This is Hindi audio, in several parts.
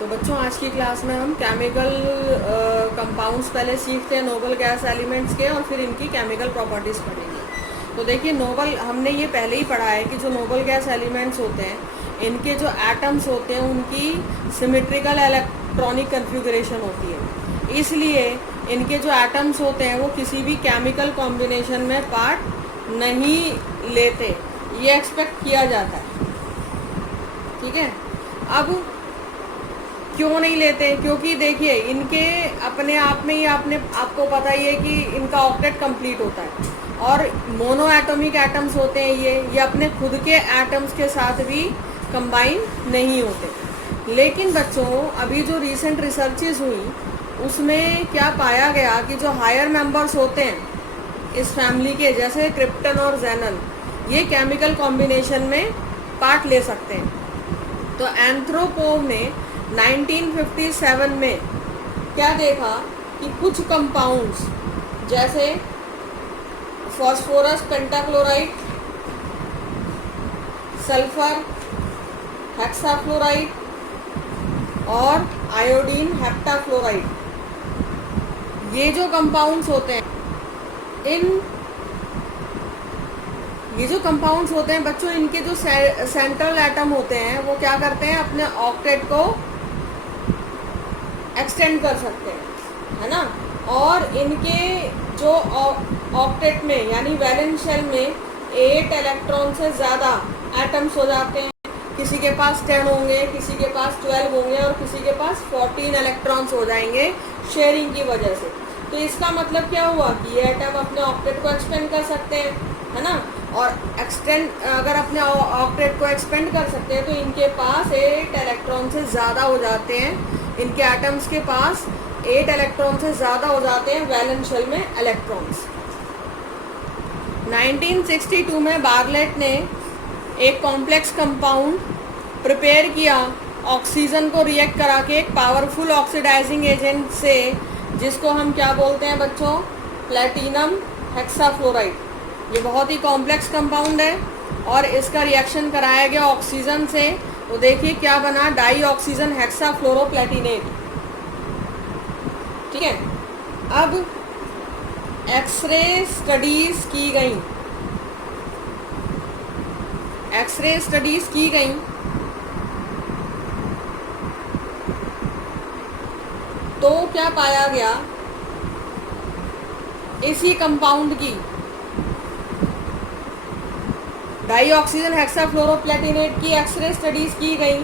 तो बच्चों आज की क्लास में हम केमिकल कंपाउंड्स पहले सीखते हैं, नोबल गैस एलिमेंट्स के, और फिर इनकी केमिकल प्रॉपर्टीज़ पढ़ेंगे। तो देखिए नोबल, हमने ये पहले ही पढ़ा है कि जो नोबल गैस एलिमेंट्स होते हैं इनके जो एटम्स होते हैं उनकी सिमेट्रिकल इलेक्ट्रॉनिक कन्फिगरेशन होती है, इसलिए इनके जो एटम्स होते हैं वो किसी भी केमिकल कॉम्बिनेशन में पार्ट नहीं लेते, ये एक्सपेक्ट किया जाता है। ठीक है, अब क्यों नहीं लेते? क्योंकि देखिए इनके अपने आप में ही आपको पता ही है कि इनका ऑक्टेट कंप्लीट होता है, और मोनो एटॉमिक एटम्स होते हैं ये अपने खुद के एटम्स के साथ भी कंबाइन नहीं होते। लेकिन बच्चों अभी जो रीसेंट रिसर्चेस हुई उसमें क्या पाया गया कि जो हायर मेंबर्स होते हैं इस फैमिली के, जैसे क्रिप्टन और जेनन, ये केमिकल कॉम्बिनेशन में पार्ट ले सकते हैं। तो एंथ्रोपोव ने 1957 में क्या देखा कि कुछ कंपाउंड्स जैसे फास्फोरस पेंटाक्लोराइड, सल्फर हेक्साफ्लोराइड और आयोडीन हेप्टाफ्लोराइड, ये जो कंपाउंड्स होते हैं ये जो कंपाउंड्स होते हैं बच्चों, इनके जो सेंट्रल एटम होते हैं वो क्या करते हैं, अपने ऑक्टेट को एक्सटेंड कर सकते हैं, है ना। और इनके जो ऑक्टेट में यानी वैलेंस शेल में 8 इलेक्ट्रॉन से ज़्यादा एटम्स हो जाते हैं। किसी के पास 10 होंगे, किसी के पास 12 होंगे और किसी के पास 14 इलेक्ट्रॉन्स हो जाएंगे शेयरिंग की वजह से। तो इसका मतलब क्या हुआ कि ये एटम अपने ऑक्टेट को एक्सपेंड कर सकते हैं, है ना। और अगर अपने ऑक्टेट को एक्सपेंड कर सकते हैं तो इनके पास 8 इलेक्ट्रॉन से ज़्यादा हो जाते हैं, इनके एटम्स के पास 8 इलेक्ट्रॉन से ज़्यादा हो जाते हैं वैलेंस शेल में इलेक्ट्रॉन्स। 1962 में बार्लेट ने एक कॉम्प्लेक्स कंपाउंड प्रिपेयर किया ऑक्सीजन को रिएक्ट करा के एक पावरफुल ऑक्सीडाइजिंग एजेंट से, जिसको हम क्या बोलते हैं बच्चों, प्लेटिनम हेक्साफ्लोराइड। ये बहुत ही कॉम्प्लेक्स कंपाउंड है और इसका रिएक्शन कराया गया ऑक्सीजन से, तो देखिए क्या बना, डाई ऑक्सीजन हेक्साफ्लोरोप्लेटिनेट। ठीक है, अब एक्सरे स्टडीज की गई, तो क्या पाया गया, इसी कंपाउंड की डाई ऑक्सीजन हेक्साफ्लोरोप्लेटिनेट की एक्सरे स्टडीज की गई,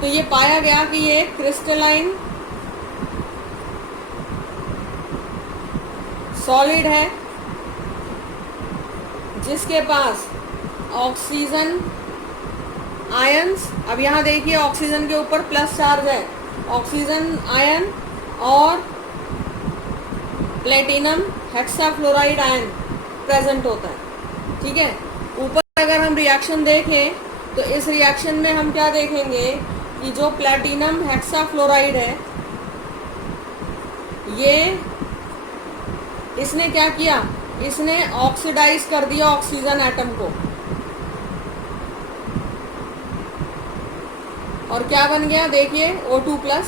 तो ये पाया गया कि ये क्रिस्टलाइन सॉलिड है जिसके पास ऑक्सीजन आयंस, अब यहाँ देखिए ऑक्सीजन के ऊपर प्लस चार्ज है, ऑक्सीजन आयन और प्लेटिनम हेक्साफ्लोराइड आयन प्रेजेंट होता है। ठीक है, ऊपर अगर हम रिएक्शन देखें तो इस रिएक्शन में हम क्या देखेंगे कि जो प्लेटिनम हेक्साफ्लोराइड है ये इसने क्या किया, इसने ऑक्सीडाइज कर दिया ऑक्सीजन एटम को, और क्या बन गया देखिए O2+।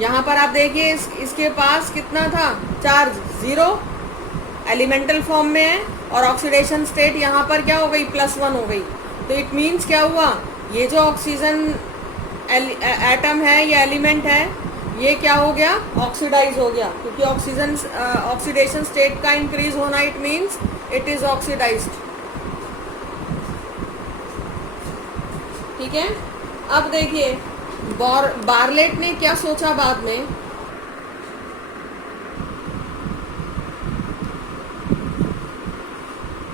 यहाँ पर आप देखिए इसके पास कितना था चार्ज, 0 एलिमेंटल फॉर्म में है, और ऑक्सीडेशन स्टेट यहाँ पर क्या हो गई, +1 हो गई। तो इट मीन्स क्या हुआ, ये जो ऑक्सीजन एटम है, ये एलिमेंट है, ये क्या हो गया, ऑक्सीडाइज हो गया, क्योंकि ऑक्सीडेशन स्टेट का इंक्रीज होना it means it is oxidised. ठीक है, अब देखिए बार्लेट ने क्या सोचा बाद में,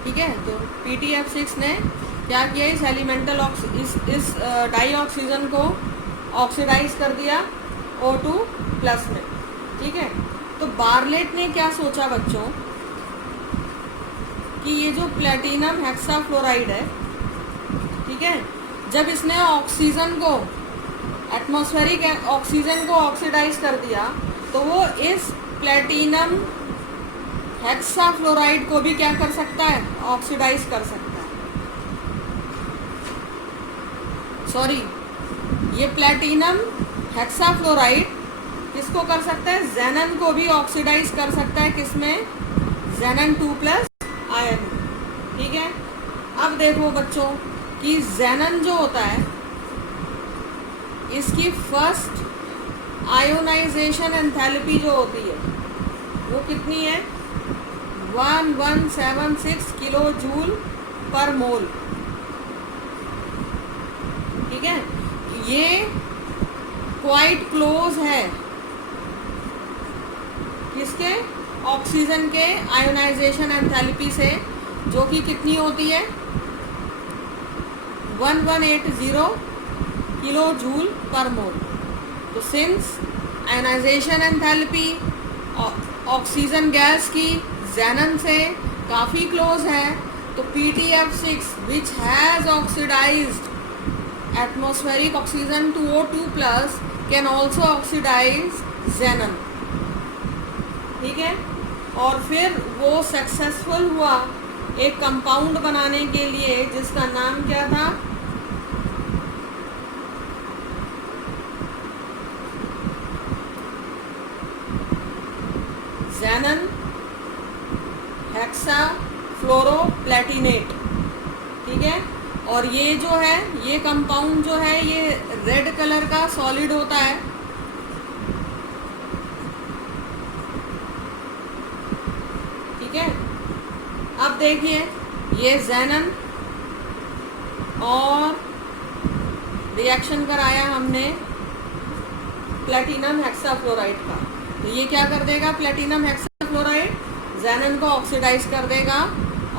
ठीक है, तो PTF6 ने क्या किया, इस एलिमेंटल इस डाई ऑक्सीजन को ऑक्सीडाइज कर दिया O2+ में। ठीक है, तो बार्लेट ने क्या सोचा बच्चों कि ये जो प्लेटिनम हेक्साफ्लोराइड है, ठीक है, जब इसने ऑक्सीजन को, एटमॉस्फेरिक ऑक्सीजन को ऑक्सीडाइज कर दिया, तो वो इस प्लेटिनम हेक्साफ्लोराइड को भी क्या कर सकता है, ऑक्सीडाइज कर सकता है। सॉरी, ये प्लेटिनम हेक्साफ्लोराइड किसको कर सकता है, जेनन को भी ऑक्सीडाइज कर सकता है, किसमें, जेनन 2 प्लस आयन। ठीक है, अब देखो बच्चों कि जेनन जो होता है इसकी फर्स्ट आयोनाइजेशन एंथैल्पी जो होती है वो कितनी है, 1176 किलो जूल पर मोल। ठीक है, ये क्वाइट क्लोज है किसके, ऑक्सीजन के आयोनाइजेशन एंथैल्पी से, जो कि कितनी होती है 1180 किलो जूल पर मोल। तो since ionization enthalpy oxygen gas की जेनन से काफ़ी क्लोज है, तो PtF6 which has oxidized atmospheric oxygen to O2 plus can also oxidize xenon. ठीक है, और फिर वो सक्सेसफुल हुआ एक कंपाउंड बनाने के लिए जिसका नाम क्या था, जेनन हेक्सा फ्लोरोप्लेटिनेट। ठीक है, और ये जो है ये कंपाउंड जो है ये रेड कलर का सॉलिड होता है। ठीक है, अब देखिए ये जेनन और रिएक्शन कराया हमने प्लेटिनम हेक्साफ्लोराइड का, तो ये क्या कर देगा, प्लेटिनम हेक्साफ्लोराइड जेनन को ऑक्सीडाइज कर देगा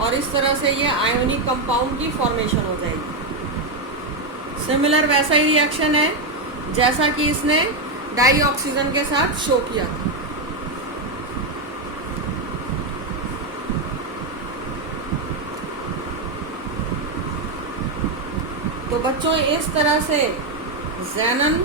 और इस तरह से ये आयोनिक कंपाउंड की फॉर्मेशन हो जाएगी। सिमिलर वैसा ही रिएक्शन है जैसा कि इसने डाई ऑक्सीजन के साथ शो किया था। तो बच्चों इस तरह से जेनन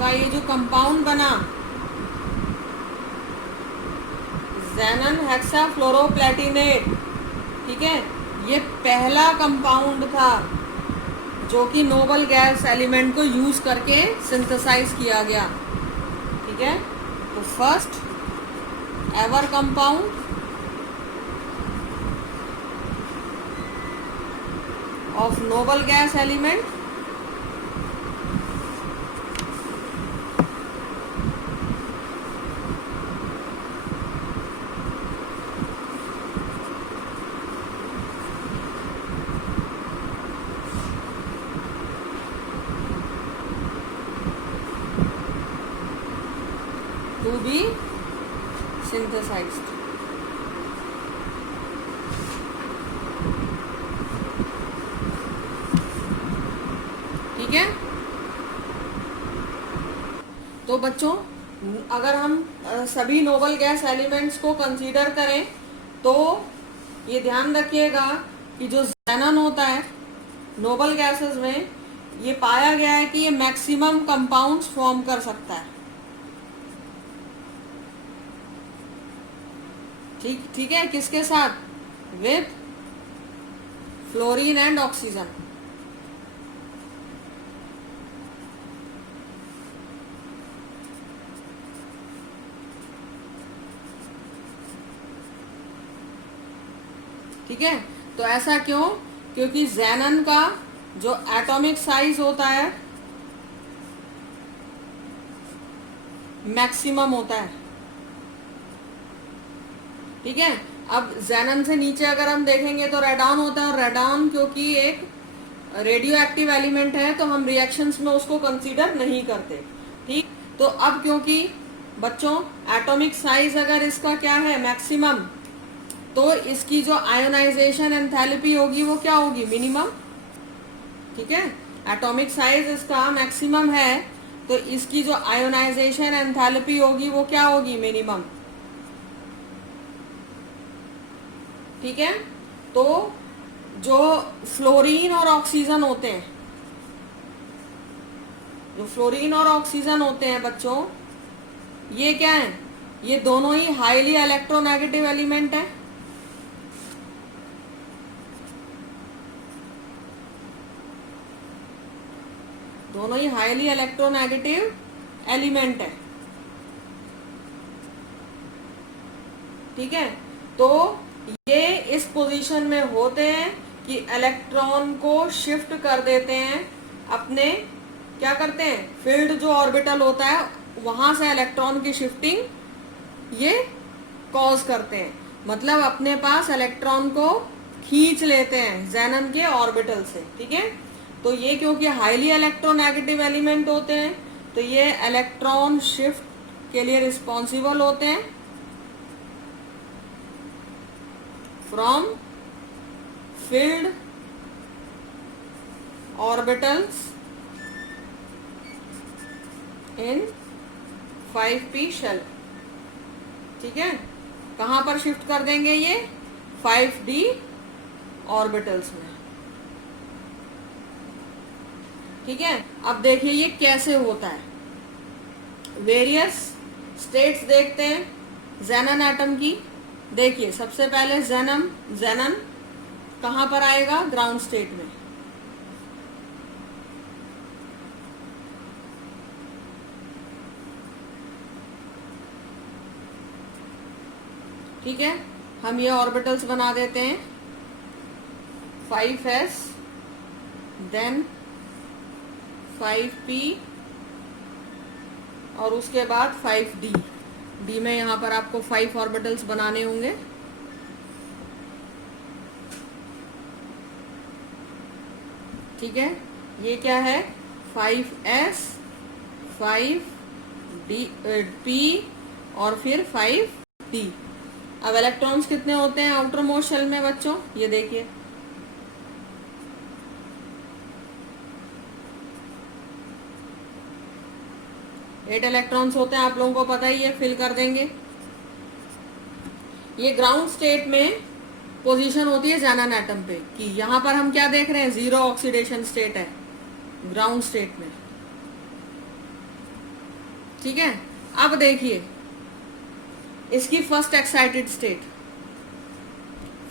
का ये जो कंपाउंड बना जेनन हेक्साफ्लोरोप्लेटिनेट, ठीक है, ये पहला कंपाउंड था जो कि नोबल गैस एलिमेंट को यूज करके सिंथेसाइज किया गया। ठीक है, तो first ever compound of noble gas element to be synthesized। ठीक है, तो बच्चों अगर हम सभी नोबल गैस एलिमेंट्स को कंसीडर करें तो ये ध्यान रखिएगा कि जो जेनन होता है नोबल गैसेस में, ये पाया गया है कि ये मैक्सिमम कंपाउंड्स फॉर्म कर सकता है। ठीक है, किसके साथ, विथ फ्लोरीन एंड ऑक्सीजन। ठीक है, तो ऐसा क्यों, क्योंकि जेनन का जो एटॉमिक साइज होता है मैक्सिमम होता है। ठीक है, अब जेनन से नीचे अगर हम देखेंगे तो रेडॉन होता है, और रेडॉन क्योंकि एक रेडियो एक्टिव एलिमेंट है तो हम रिएक्शंस में उसको कंसीडर नहीं करते। ठीक, तो अब क्योंकि बच्चों एटॉमिक साइज अगर इसका क्या है मैक्सिमम, तो इसकी जो आयोनाइजेशन एंथैल्पी होगी वो क्या होगी, मिनिमम। ठीक है, एटॉमिक साइज इसका मैक्सिमम है तो इसकी जो आयोनाइजेशन एंथैल्पी होगी वो क्या होगी, मिनिमम। ठीक है, तो जो फ्लोरीन और ऑक्सीजन होते हैं, जो फ्लोरीन और ऑक्सीजन होते हैं बच्चों, ये क्या है, ये दोनों ही हाईली इलेक्ट्रोनेगेटिव एलिमेंट है। दोनों ही हाईली इलेक्ट्रोनेगेटिव एलिमेंट है, ठीक है। तो ये इस पोजीशन में होते हैं कि इलेक्ट्रॉन को शिफ्ट कर देते हैं अपने, क्या करते हैं, फील्ड जो ऑर्बिटल होता है वहां से इलेक्ट्रॉन की शिफ्टिंग ये कॉज करते हैं, मतलब अपने पास इलेक्ट्रॉन को खींच लेते हैं ज़ेनन के ऑर्बिटल से, ठीक है। तो ये क्योंकि हाईली इलेक्ट्रोनेगेटिव एलिमेंट होते हैं तो ये इलेक्ट्रॉन शिफ्ट के लिए रिस्पॉन्सिबल होते हैं from filled orbitals in 5p shell, ठीक है। कहां पर शिफ्ट कर देंगे ये 5d ऑर्बिटल्स में, ठीक है। अब देखिए ये कैसे होता है, वेरियस स्टेट्स देखते हैं ज़ेनन एटम की। देखिए सबसे पहले ज़ेनन कहां पर आएगा, ग्राउंड स्टेट में, ठीक है। हम ये ऑर्बिटल्स बना देते हैं 5s देन 5p और उसके बाद 5d। डी में यहां पर आपको 5 ऑर्बिटल्स बनाने होंगे, ठीक है। ये क्या है 5s 5p और फिर 5d। अब इलेक्ट्रॉन्स कितने होते हैं आउटर मोस्ट शेल में बच्चों, ये देखिए 8 इलेक्ट्रॉन्स होते हैं, आप लोगों को पता ही है, फिल कर देंगे। ये ग्राउंड स्टेट में पोजीशन होती है ज़ेनन एटम पे कि यहां पर हम क्या देख रहे हैं, 0 ऑक्सीडेशन स्टेट है ग्राउंड स्टेट में, ठीक है। अब देखिए इसकी first excited state,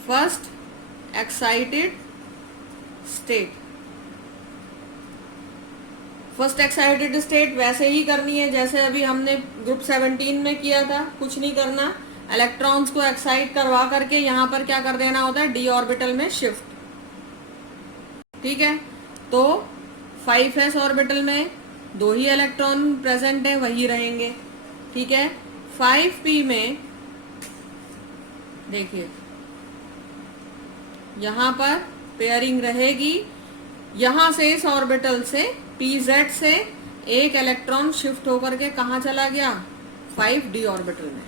first excited state वैसे ही करनी है जैसे अभी हमने ग्रुप 17 में किया था, कुछ नहीं करना, इलेक्ट्रॉन्स को एक्साइट करवा करके यहां पर क्या कर देना होता है, डी ऑर्बिटल में शिफ्ट, ठीक है। तो 5s ऑर्बिटल में 2 ही इलेक्ट्रॉन प्रेजेंट है, वही रहेंगे, ठीक है। 5p में देखिए यहां पर पेयरिंग रहेगी, यहां से इस ऑर्बिटल से pz से एक इलेक्ट्रॉन शिफ्ट होकर के कहां चला गया, 5d ऑर्बिटल में,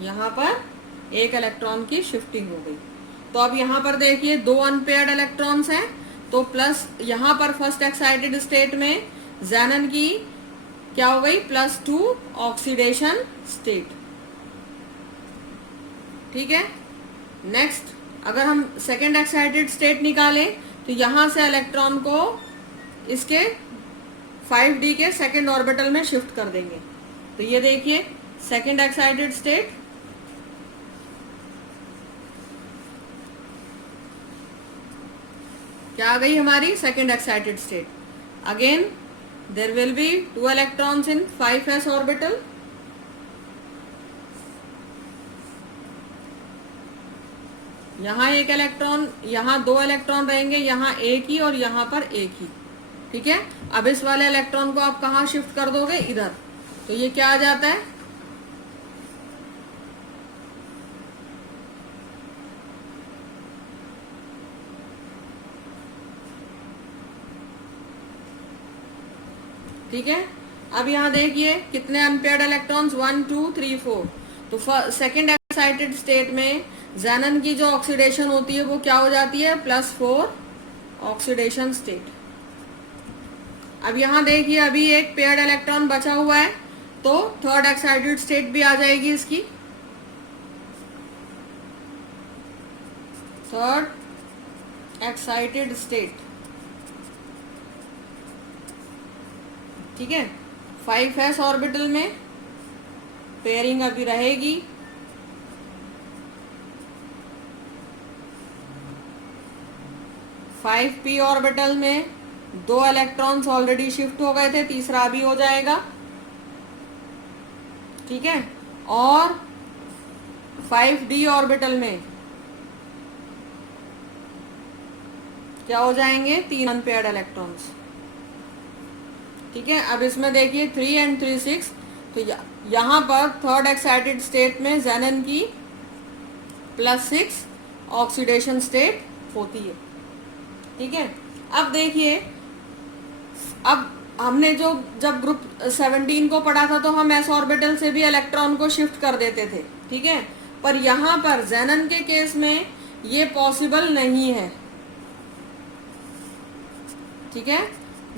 यहां पर एक इलेक्ट्रॉन की शिफ्टिंग हो गई। तो अब यहां पर देखिए 2 अनपेयर्ड इलेक्ट्रॉन्स हैं, तो प्लस यहां पर फर्स्ट एक्साइटेड स्टेट में ज़ेनन की क्या हो गई, +2 ऑक्सीडेशन स्टेट, ठीक है। नेक्स्ट अगर हम सेकेंड एक्साइटेड स्टेट निकालें तो यहां से इलेक्ट्रॉन को इसके 5d के सेकेंड ऑर्बिटल में शिफ्ट कर देंगे। तो ये देखिए सेकेंड एक्साइटेड स्टेट, क्या आ गई हमारी second excited state. Again there will be 2 electrons in 5s orbital, यहां एक इलेक्ट्रॉन, यहां 2 इलेक्ट्रॉन रहेंगे, यहां एक ही और यहां पर एक ही, ठीक है। अब इस वाले इलेक्ट्रॉन को आप कहां शिफ्ट कर दोगे, इधर, तो ये क्या आ जाता है, ठीक है। अब यहां देखिए कितने अनपेयर्ड इलेक्ट्रॉन्स, 1 2 3 4। तो सेकेंड एक्साइटेड स्टेट में ज़ेनन की जो ऑक्सीडेशन होती है वो क्या हो जाती है, +4 ऑक्सीडेशन स्टेट। अब यहां देखिए अभी एक पेयर्ड इलेक्ट्रॉन बचा हुआ है, तो थर्ड एक्साइटेड स्टेट भी आ जाएगी इसकी, थर्ड एक्साइटेड स्टेट, ठीक है। 5s ऑर्बिटल में पेयरिंग अभी रहेगी, 5p ऑर्बिटल में 2 इलेक्ट्रॉन्स ऑलरेडी शिफ्ट हो गए थे, तीसरा भी हो जाएगा, ठीक है। और 5d ऑर्बिटल में क्या हो जाएंगे, 3 अनपेयर्ड इलेक्ट्रॉन्स, ठीक है। अब इसमें देखिए 3 and 3 6, तो यहाँ पर थर्ड एक्साइटेड स्टेट में ज़ेनन की +6 ऑक्सीडेशन स्टेट होती है, ठीक है। अब देखिए, अब हमने जब ग्रुप 17 को पढ़ा था तो हम s ऑर्बिटल से भी इलेक्ट्रॉन को शिफ्ट कर देते थे, ठीक है। पर यहाँ पर ज़ेनन के केस में ये पॉसिबल नहीं है, ठीक है,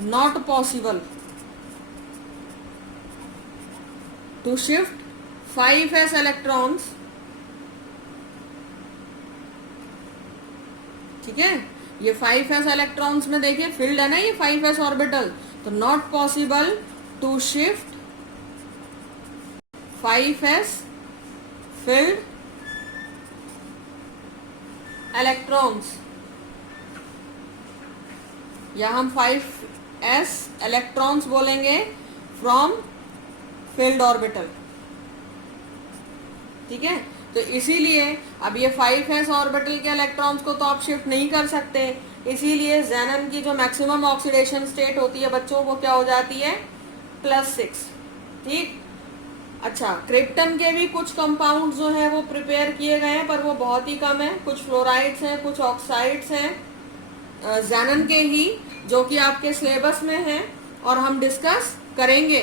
not possible to shift 5s electrons, ठीक है। ये 5s इलेक्ट्रॉन्स में देखिए फील्ड है ना, ये 5s ऑर्बिटल, तो not possible to shift 5s field electrons, या हम 5s इलेक्ट्रॉन्स बोलेंगे फ्रॉम फील्ड ऑर्बिटल, ठीक है। तो इसीलिए अब ये 5s ऑर्बिटल के इलेक्ट्रॉन्स को तो आप शिफ्ट नहीं कर सकते, इसीलिए ज़ेनन की जो मैक्सिमम ऑक्सीडेशन स्टेट होती है बच्चों, वो क्या हो जाती है, +6, ठीक। अच्छा, क्रिप्टन के भी कुछ कंपाउंड जो है वो प्रिपेयर किए गए हैं, पर वो बहुत ही कम है, कुछ फ्लोराइड्स हैं, कुछ ऑक्साइड्स हैं ज़ेनन के ही, जो कि आपके सिलेबस में हैं और हम डिस्कस करेंगे।